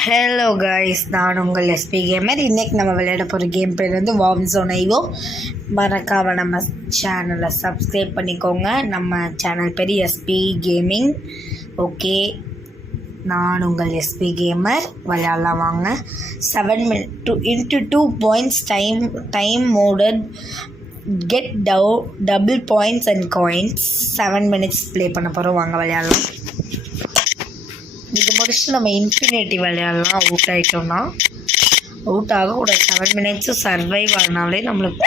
Hello guys, நான் உங்கள் SP gamer. இன்றைக்கி நம்ம விளையாட போகிற கேம் பேர் வந்து வார்ம்ஸோன் ஐவோ. மறக்காம நம்ம சேனலை சப்ஸ்கிரைப் பண்ணிக்கோங்க. நம்ம சேனல் பேர் எஸ்பி கேமிங். ஓகே, நான் உங்கள் எஸ்பி கேமர். விளையாடலாம் வாங்க. 7 minutes into 2 points time mode. Get double points and coins. 7 minutes play பண்ண போகிறோம். வாங்க விளையாடலாம். இது முடிச்சுட்டு நம்ம இன்ஃபினிட்டி விளையாடலாம். அவுட் ஆகிட்டோம்னா அவுட் ஆகக்கூடாது. 7 minutes சர்வைவ் ஆனாலே நம்மளுக்கு.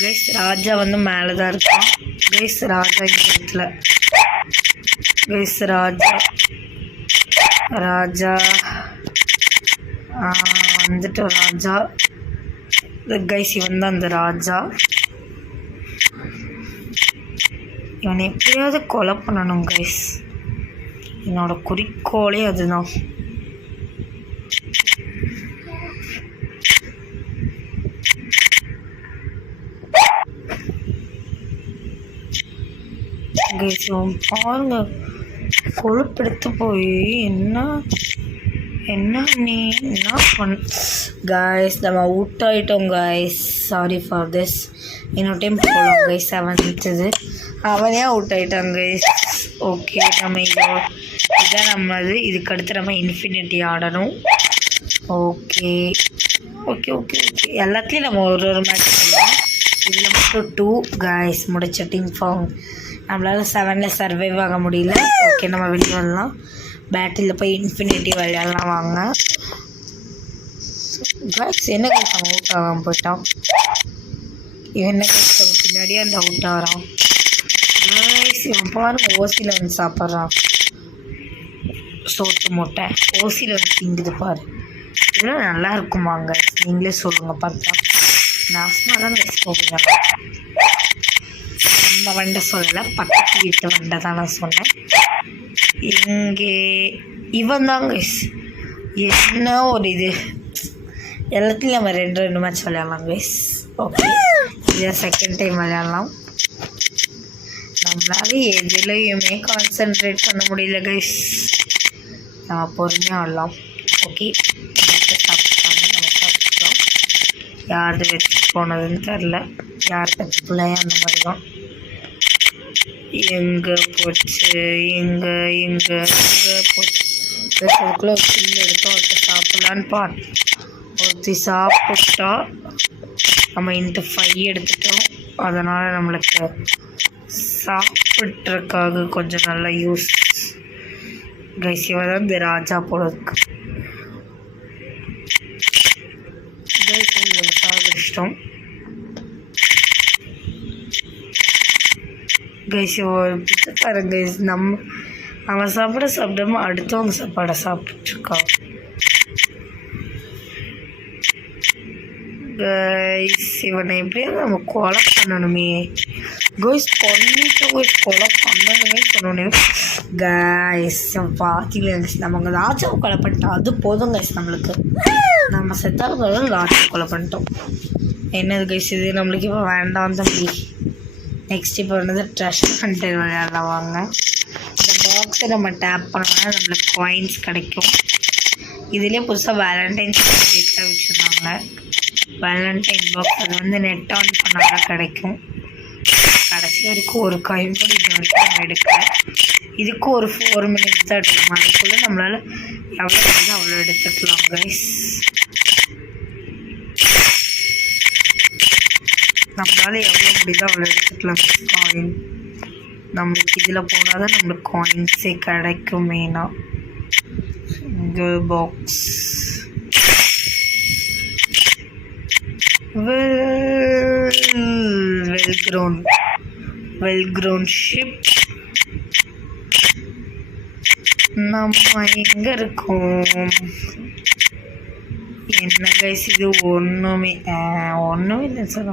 கைஸ், ராஜா வந்து மேலே தான் இருக்கான். கைஸ், ராஜா இந்த இடத்துல. கைஸ், ராஜா வந்துட்டு ராஜா. கைஸ், இவன் தான் அந்த ராஜா. இவனை எப்படியாவது கொலை பண்ணணும் கைஸ். என்னோட குறிக்கோளே அதுதான். பாருங்க, கொழுப்பெடுத்து போய் என்ன நீ என்ன பண்ண. கைஸ், நம்ம அவுட் ஆகிட்டோம் கைஸ். Sorry for this. இன்னொரு டைம் போகலாம் கைஸ். 7th இது அவனே அவுட் ஆகிட்டான் கைஸ். ஓகே, நம்ம இதான் நம்மளது. இதுக்கடுத்து நம்ம இன்ஃபினிட்டி ஆடணும். ஓகே ஓகே ஓகே ஓகே எல்லாத்துலேயும் நம்ம ஒரு மேட்ச் போடலாம். இதில் மட்டும் 2 கைஸ் முடிச்ச டீம் ஃபார்ம். நம்மளால் 7ல் சர்வைவ் ஆக முடியல. ஓகே, நம்ம வெளியே வரலாம். பேட்டில் போய் இன்ஃபினிட்டி விளையாடலாம் வாங்க. கைஸ், என்ன கைஸ் அவன் அவுட் ஆகாமல் போயிட்டான். இவன் என்ன கைஸ் பின்னாடியே அந்த அவுட் ஆகிறான். கைஸ், இவன் பாருங்க ஓசியில் வந்து சாப்பிட்றான். சோத்து மூட்டை ஓசியில் வந்து திங்குது பாரு. இதெல்லாம் நல்லா இருக்குமாங்க? நீங்களே சொல்லுங்கள் பார்த்தா. நாசமாக தான் கைஸ் போவீங்க. நம்ம வண்டை சொல்லலை, பக்கத்து வீட்டு வண்டை தான் நான் சொன்னேன். இங்கே இவன் தான் கைஸ். என்ன ஒரு இது. எல்லாத்துலேயும் நம்ம 2 மேட்ச் விளையாடலாம் கைஸ். ஓகே, இதை செகண்ட் டைம் விளையாடலாம். நம்மளால எதுலையுமே கான்சென்ட்ரேட் பண்ண முடியல கைஸ். நம்ம பொறுமையாக ஆடலாம். ஓகே, சாப்பிட்டாங்க, நம்ம சாப்பிட்டோம். யாரு வச்சு போனதுன்னு தெரில. யார் பற்றி பிள்ளையா அந்த மாதிரி தான். எங்கே போச்சு எங்கே போச்சு. அதுக்குள்ளே ஒரு சில்லு எடுத்தோம். ஒருத்தர் சாப்பிட்லான்னு ஒருத்தி சாப்பிட்டா. நம்ம இன்ட்டு 5 எடுத்துட்டோம். அதனால் நம்மளுக்கு சாப்பிட்றதுக்காக கொஞ்சம் நல்லா யூஸ். கைஸ், இவன் தான் இந்த ராஜா போல இருக்கு. சாப்பிட்டோம் கைஸ். பாருங்க கைஸ், அவன் சாப்பிடாம அடுத்தவங்க சாப்பாடை சாப்பிட்டுருக்கான். கைஸ், இவனை எப்படியாவது நம்ம கொலை பண்ணணுமே கைஸ். கொலை பண்ணணுமே சொன்னோன்னே கைஸ் பார்த்தீங்களா கைஸ். நம்ம ராஜாவை கொலை பண்ணிட்டோம். அது போதும் கைஸ் நம்மளுக்கு. நம்ம செத்தாலும் ராஜாவை கொலை பண்ணிட்டோம். என்னது கைஸ் இது? நம்மளுக்கு இப்போ வேண்டாம் தம்பி. நெக்ஸ்ட் இப்போ வந்து ட்ரெஷர் ஹண்டர் விளையாடலாம் வாங்க. இந்த பாக்ஸை நம்ம டேப் பண்ணோம்னா நம்மளுக்கு காயின்ஸ் கிடைக்கும். இதுலேயே புதுசாக வேலண்டைன்ஸ் டேட்டாக வச்சுருந்தாங்க. வேலண்டைன் பாக்ஸ் அது வந்து நெட் ஆன் பண்ணால் கிடைக்கும். கடைசி வரைக்கும் ஒரு காயின் கூட இது வரைக்கும் நம்ம எடுக்கல. இதுக்கு ஒரு 4 minutes தான் எடுக்கணும். அதுக்குள்ளே நம்மளால் எவ்வளோ முடியுதோ அவ்வளோ எடுத்துக்கலாம் கைஸ். நம்மளால் எவ்வளோ முடியுதோ அவ்வளோ எடுத்துக்கலாம் காயின். நம்மளுக்கு இதில் போனால் தான் நம்மளுக்கு காயின்ஸே கிடைக்கும். மெயினாக இங்கே பாக்ஸ் வெல் க்ரௌண்ட் ஷிப். நம்ம எங்கே இருக்கோம்? என்ன கைஸ் இது? ஒன்றுமே இல்லை சார்.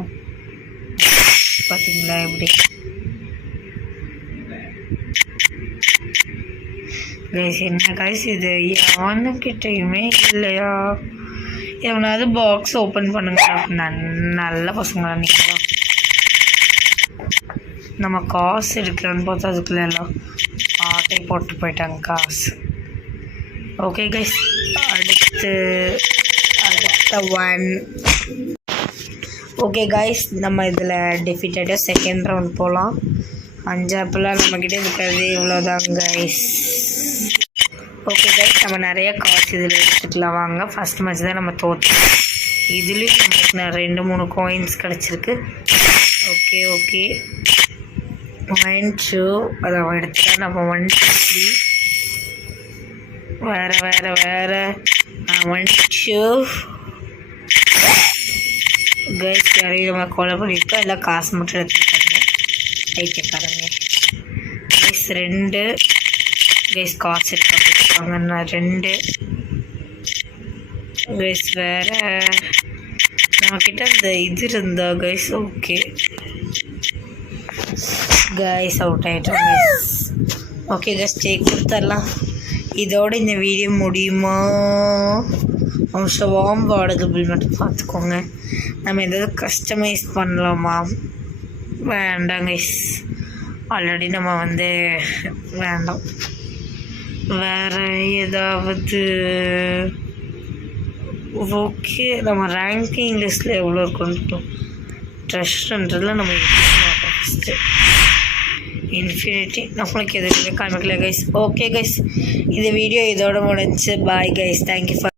பார்த்தீங்களா எப்படி கைஸ்? என்ன கைஸ் இது? எவனுக்கிட்டையுமே இல்லையா? எவனாவது பாக்ஸ் ஓப்பன் பண்ணுங்க. நல்ல பசங்களா நீங்கள். நம்ம காசு எடுக்கலான்னு பார்த்தா அதுக்குள்ள எல்லாம் ஆட்டை போட்டு போயிட்டாங்க காசு. ஓகே கைஸ், அடுத்த ஒன். ஓகே கைஸ், நம்ம இதில் டெஃபிட்டாக செகண்ட் ரவுண்ட் போகலாம். 5 ஆப்பிளாக நம்மக்கிட்ட இருக்கிறது இவ்வளோதான் கைஸ். ஓகே கைஸ், நம்ம நிறைய காசு இதில் எடுத்துக்கலாம் வாங்க. ஃபஸ்ட் மேட்ச் தான் நம்ம தோற்றோம். இதுலேயும் நம்மளுக்கு 2-3 காயின்ஸ் கிடச்சிருக்கு. ஓகே 1 2 அதை எடுத்துட்டா நம்ம 1 2 3 வேறு 1 2 கைஸ். யாரையும் நம்ம கொலை பண்ணியிருக்கோம், எல்லாம் காசு மட்டும் எடுத்துருக்காங்க. ஐக்கியக்காரங்க கைஸ். 2 கைஸ் காசு எடுத்துருக்காங்க. நான் 2 கைஸ். வேறு நம்மக்கிட்ட அந்த இது இருந்தா கைஸ். ஓகே கைஸ், அவுட் ஆகிட்டோம் கைஸ். ஓகே கைஸ், டேக் கொடுத்துடலாம். இதோட இந்த வீடியோ முடியுமா? வார்ம் வார்டபிள் மட்டும் பார்த்துக்கோங்க. நம்ம எதாவது கஸ்டமைஸ் பண்ணலாமா? வேண்டாம் கைஸ், ஆல்ரெடி நம்ம வேண்டாம். வேறு ஏதாவது? ஓகே, நம்ம ரேங்கிங் லிஸ்ட்டில் எவ்வளோ இருக்கணும் ட்ரெஷ்ன்றதில் நம்ம ஃபஸ்ட்டு இன்ஃபினிட்டி நம்மளுக்கு எதுவுமே காமிக்கல கைஸ். ஓகே கைஸ், இந்த வீடியோ இதோட முடிஞ்சு. Bye guys, thank you for